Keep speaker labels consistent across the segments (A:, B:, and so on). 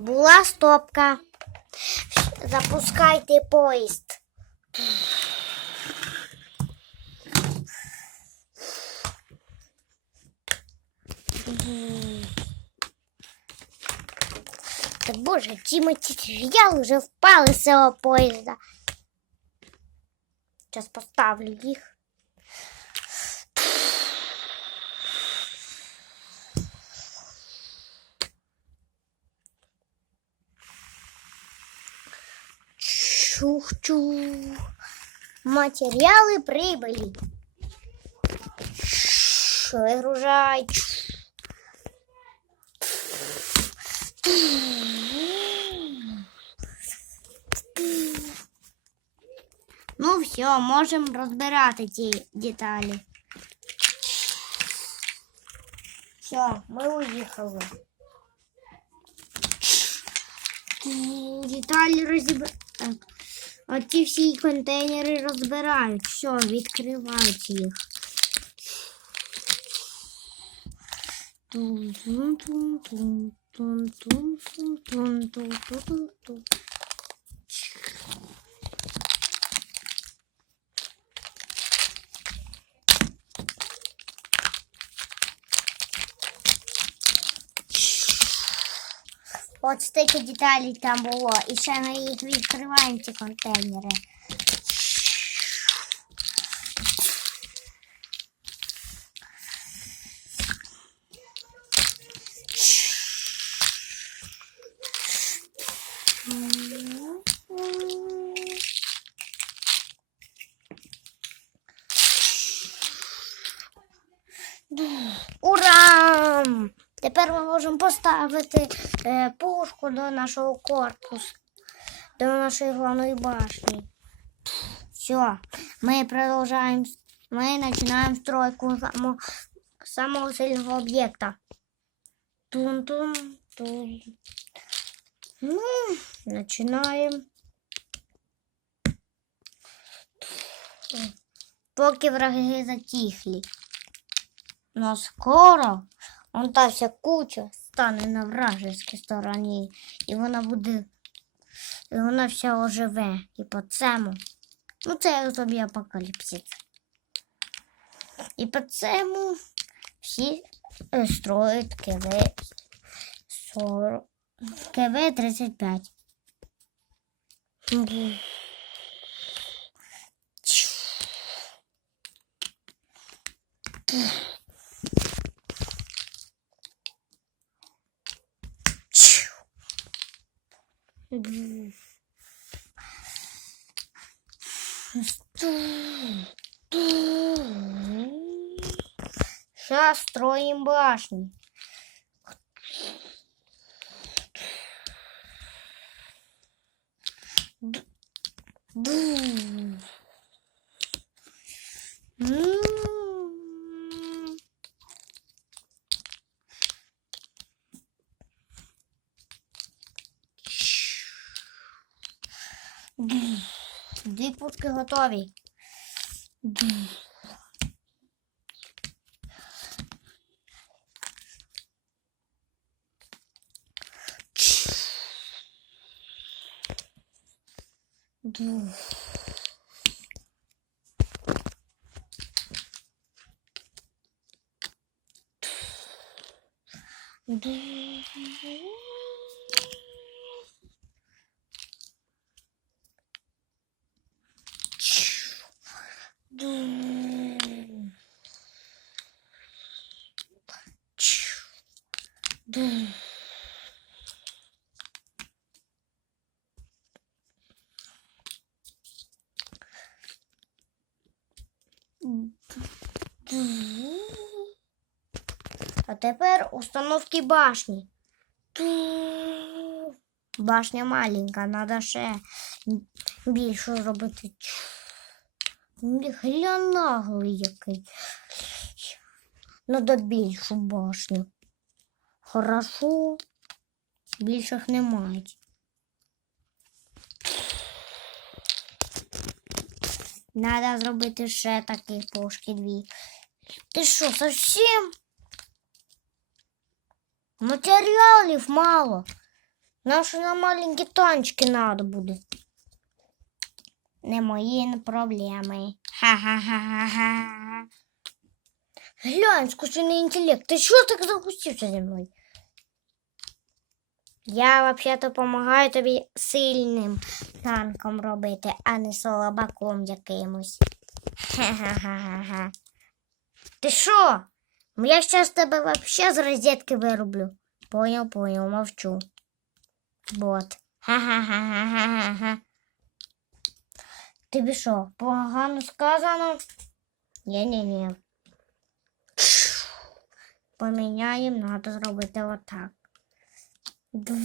A: Була стопка. Запускайте поїзд. Так боже, ці матеріали вже впали з цього поїзда. Зараз поставлю їх. Чух-чух. Материалы прибыли. Выгружай. Ну все, можемо розбирати ці деталі. Все, ми уїхали. Деталі розібрали. Оці всі контейнери розбирають. Все, відкривають їх. Тун-тун-тун-тун-тун-тун-тун-тун-тун-тун. От стільки деталей там було. І ще ми їх відкриваємо, ці контейнери. Ура! Тепер ми можемо поставити е, пушку до нашого корпусу, до нашої головної башні. Все, ми продовжуємо, ми починаємо стройку самого, самого сильного об'єкта. Тун-тун-тун. Ну, починаємо. Поки враги затихли. Но скоро он та вся куча стане на вражеській стороні. І вона буде. І вона вся оживе. І по цьому. Ну, це як тобі апокаліпсис. І по цьому всі е, КВ 40. КВ 35. Сейчас строим башни. М. Дві путки готові. Ду. А тепер установки башні. Башня маленька, треба ще більше зробити. Глянь наглий який. Надо більшу башню. Хорошо. Більших немає. Надо зробити ще такі пушки дві. Ти що, совсем? Матеріалів мало. Нам ще на маленькі танчики треба буде. Не мої проблеми. Ха-ха-ха-ха-ха. Глянь, искусственный интеллект, ты что так загустився зі мною? Я вообще-то допомагаю тобі сильним танком робити, а не слабаком якимось. Ха-ха-ха-ха. Ти що? Я зараз тебе вообще з розетки вироблю. Понял, понял, мовчу. Вот. Ха-ха-ха-ха-ха-ха. Тобі що, погано сказано? Ні-ні-ні. Поміняємо, треба зробити отак. Ду.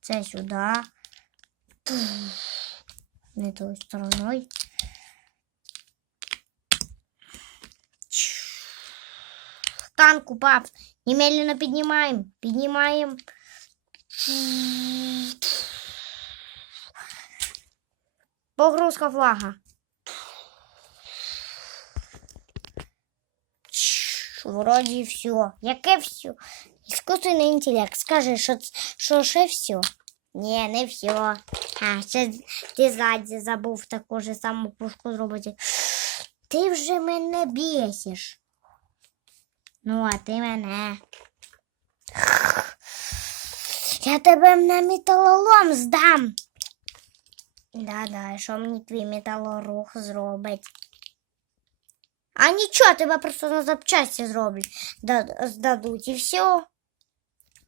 A: Це сюди. Не тою стороною. Танк упав. Немедленно піднімаємо. Піднімаємо. Погрузка флага. Вроді все. Яке все? Искусственный інтелект. Скажи, ц- що ще все? Ні, не все. А, ще ти забув таку ж саму пушку зробити. Ти вже мене бісиш. Ну, а ти мене. Я тебе на металолом здам. Да-да, що мені твій металорух зробить? А нічого, тебе просто на запчасті зроблять, да- здадуть і все.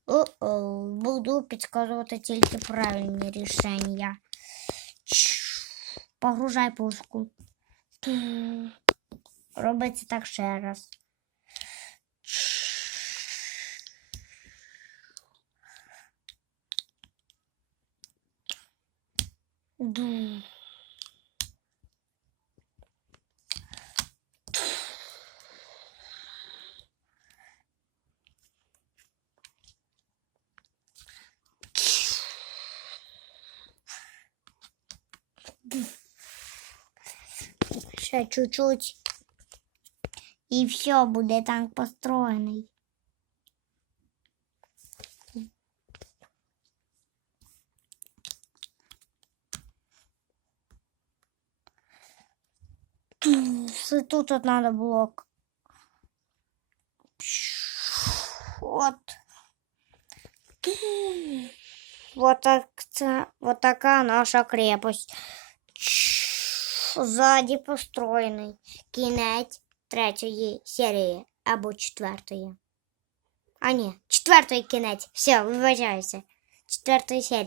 A: О-о, буду підказувати тільки правильні рішення. Погружай пушку. Робиться так ще раз. Ду. Ще чуть-чуть. І все, буде танк построєний. Все тут от надо було. к- От. Вот так це, вот така наша крепость. Ззаді построєний. Кінець третьої серії або четвертої. А ні, четвертої кінець. Все, вибачаюся. Четвертої серії.